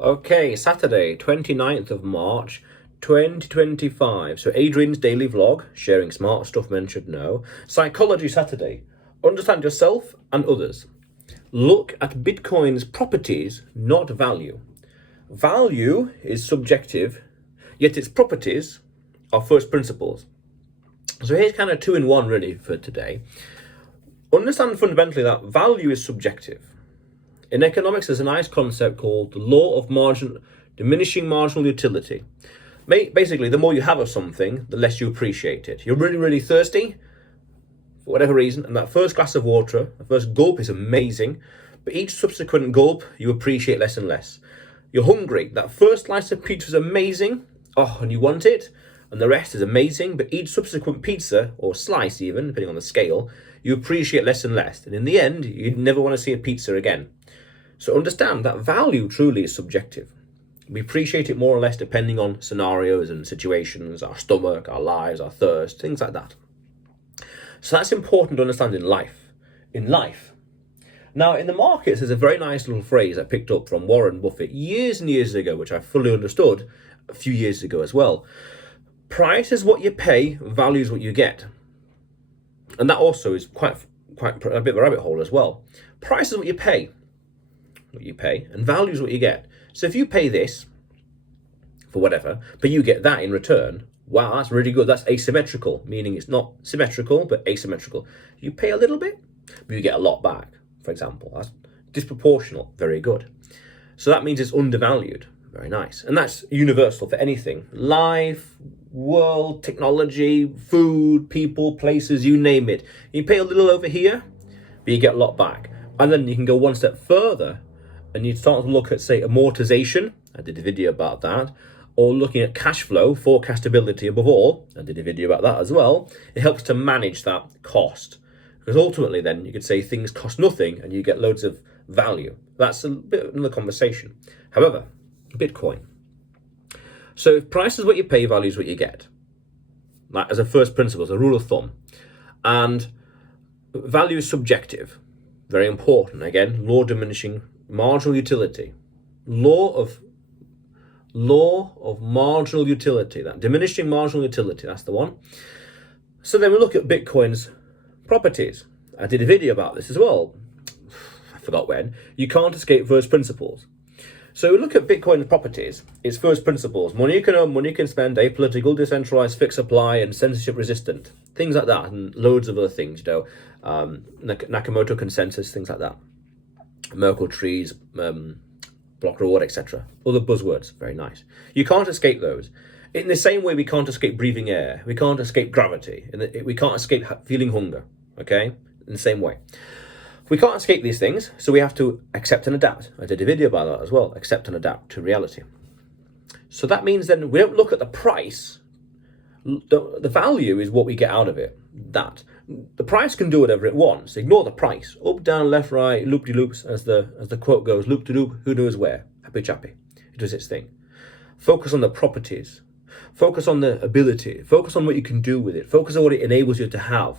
Okay, Saturday, 29th of March, 2025. So Adrian's daily vlog, sharing smart stuff men should know. Psychology Saturday. Understand yourself and others. Look at Bitcoin's properties, not value. Value is subjective, yet its properties are first principles. So here's kind of two in one really for today. Understand fundamentally that value is subjective. In economics, there's a nice concept called the law of diminishing marginal utility. Basically, the more you have of something, the less you appreciate it. You're really, really thirsty, for whatever reason, and that first glass of water, the first gulp is amazing, but each subsequent gulp, you appreciate less and less. You're hungry, that first slice of pizza is amazing, and you want it, and the rest is amazing, but each subsequent pizza, or slice even, depending on the scale, you appreciate less and less, and in the end, you'd never want to see a pizza again. So understand that value truly is subjective. We appreciate it more or less depending on scenarios and situations, our stomach, our lives, our thirst, things like that. So that's important to understand in life. Now, in the markets, there's a very nice little phrase I picked up from Warren Buffett years and years ago, which I fully understood a few years ago as well. Price is what you pay, value is what you get. And that also is quite a bit of a rabbit hole as well. Price is what you pay, and value is what you get. So if you pay this for whatever, but you get that in return, wow, that's really good. That's asymmetrical, meaning it's not symmetrical, but asymmetrical. You pay a little bit, but you get a lot back, for example. That's disproportional, very good. So that means it's undervalued, very nice. And that's universal for anything. Life, world, technology, food, people, places, you name it. You pay a little over here, but you get a lot back. And then you can go one step further and you start to look at, say, amortization. I did a video about that. Or looking at cash flow, forecastability above all. I did a video about that as well. It helps to manage that cost. Because ultimately then you could say things cost nothing and you get loads of value. That's a bit of another conversation. However, Bitcoin. So if price is what you pay, value is what you get. That as a first principle, as a rule of thumb. And value is subjective. Very important. Again, law diminishing marginal utility. Law of marginal utility. That diminishing marginal utility, that's the one. So then we look at Bitcoin's properties. I did a video about this as well. I forgot when. You can't escape first principles. So we look at Bitcoin's properties, its first principles. Money you can earn, money you can spend, apolitical, decentralized, fixed supply, and censorship resistant. Things like that, and loads of other things, Nakamoto consensus, things like that. Merkle trees, block reward, etc. Other buzzwords, very nice. You can't escape those. In the same way we can't escape breathing air, we can't escape gravity, we can't escape feeling hunger, okay? In the same way. We can't escape these things, so we have to accept and adapt. I did a video about that as well, accept and adapt to reality. So that means then we don't look at the price. The value is what we get out of it. That the price can do whatever it wants. Ignore the price. Up, down, left, right, loop-de-loops, as the quote goes. Loop-de-loop, who knows where? Happy chappy. It does its thing. Focus on the properties. Focus on the ability. Focus on what you can do with it. Focus on what it enables you to have,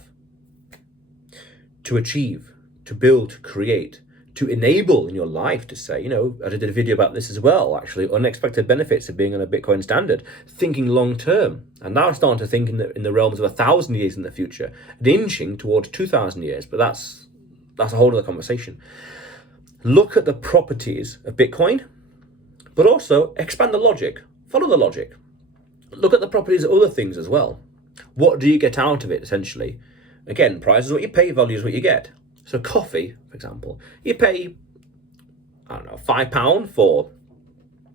to achieve, to build, to create, to enable in your life, to say, I did a video about this as well, actually, unexpected benefits of being on a Bitcoin standard, thinking long term. And now I'm starting to think in the realms of 1,000 years in the future, and inching towards 2,000 years, but that's a whole other conversation. Look at the properties of Bitcoin, but also expand the logic, follow the logic. Look at the properties of other things as well. What do you get out of it, essentially? Again, price is what you pay, value is what you get. So coffee, for example, you pay, £5 for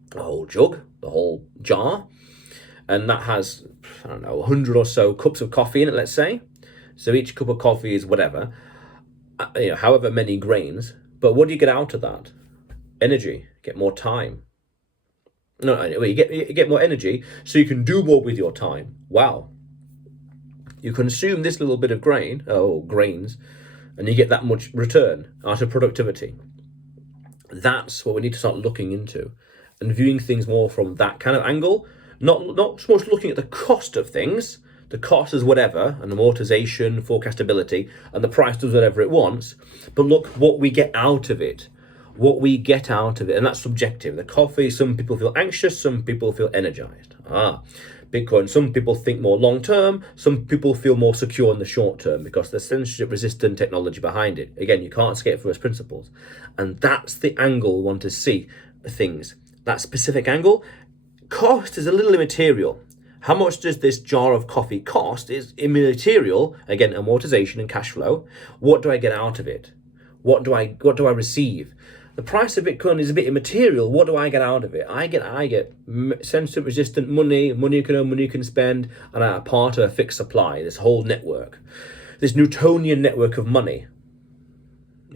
the whole jug, the whole jar. And that has, 100 or so cups of coffee in it, let's say. So each cup of coffee is whatever, however many grains. But what do you get out of that? Energy, get more time. You get more energy, so you can do more with your time. Wow. You consume this little bit of grains, and you get that much return out of productivity. That's what we need to start looking into and viewing things more from that kind of angle. Not so much looking at the cost of things. The cost is whatever, and amortization, forecastability, and the price does whatever it wants. But look what we get out of it. what we get out of it. And that's subjective. The coffee, some people feel anxious, some people feel energized. Bitcoin, some people think more long term, some people feel more secure in the short term because there's censorship resistant technology behind it. Again, you can't escape first principles. And that's the angle we want to see things. That specific angle. Cost is a little immaterial. How much does this jar of coffee cost is immaterial. Again, amortization and cash flow. What do I get out of it? What do I receive? The price of Bitcoin is a bit immaterial. What do I get out of it? I get censorship resistant money you can earn, money you can spend, and a part of a fixed supply, this whole network. This Newtonian network of money.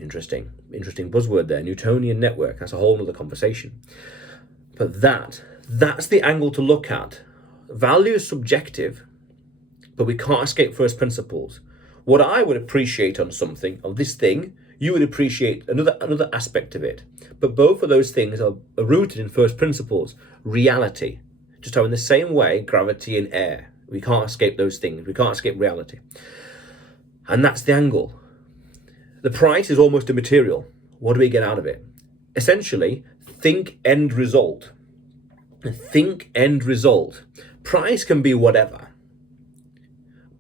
Interesting buzzword there, Newtonian network. That's a whole other conversation. But that's the angle to look at. Value is subjective, but we can't escape first principles. What I would appreciate on something, of this thing, you would appreciate another aspect of it. But both of those things are rooted in first principles, reality. Just how in the same way, gravity and air, we can't escape those things. We can't escape reality. And that's the angle. The price is almost immaterial. What do we get out of it? Essentially, think end result. Think end result. Price can be whatever.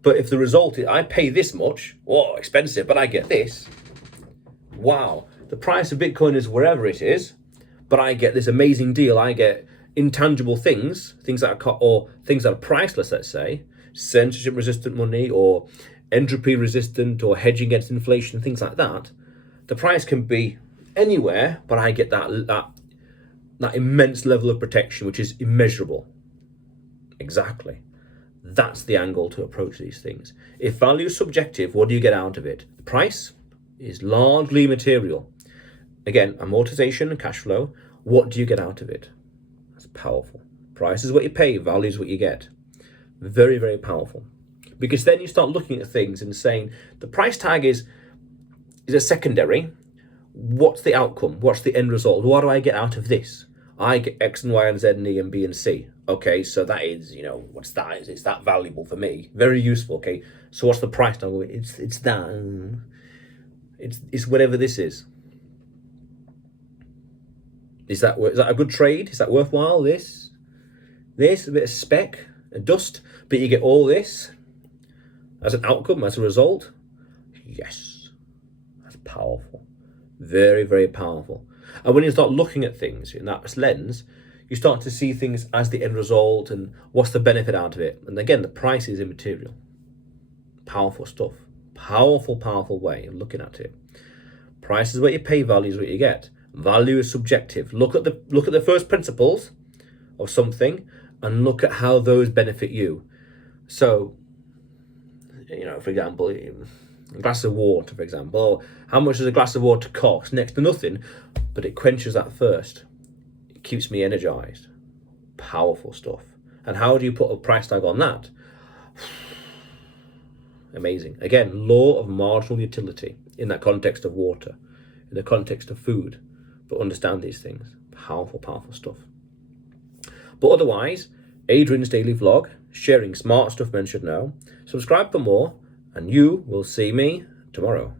But if the result is, I pay this much, expensive, but I get this. Wow, the price of Bitcoin is wherever it is, but I get this amazing deal. I get intangible things that are priceless, let's say, censorship resistant money or entropy resistant or hedging against inflation, things like that. The price can be anywhere, but I get that immense level of protection, which is immeasurable. Exactly. That's the angle to approach these things. If value is subjective, what do you get out of it? The price is largely material. Again, amortization and cash flow. What do you get out of it? That's powerful. Price is what you pay, value is what you get. Very, very powerful. Because then you start looking at things and saying, the price tag is a secondary. What's the outcome? What's the end result? What do I get out of this? I get X and Y and Z and E and B and C. Okay, so that is, what's that? It's that valuable for me. Very useful. Okay, so what's the price tag? It's that. It's whatever this is. Is that a good trade? Is that worthwhile? This, a bit of speck, a dust, but you get all this as an outcome, as a result. Yes, that's powerful. Very, very powerful. And when you start looking at things in that lens, you start to see things as the end result and what's the benefit out of it. And again, the price is immaterial. Powerful stuff. Powerful, powerful way of looking at it. Price is what you pay, value is what you get. Value is subjective. Look at the first principles of something and look at how those benefit you. So, for example, a glass of water, for example. How much does a glass of water cost? Next to nothing, but it quenches that thirst. It keeps me energized. Powerful stuff. And how do you put a price tag on that? Amazing. Again, law of marginal utility in that context of water, in the context of food. But understand these things. Powerful, powerful stuff. But otherwise, Adrian's daily vlog, sharing smart stuff men should know. Subscribe for more, and you will see me tomorrow.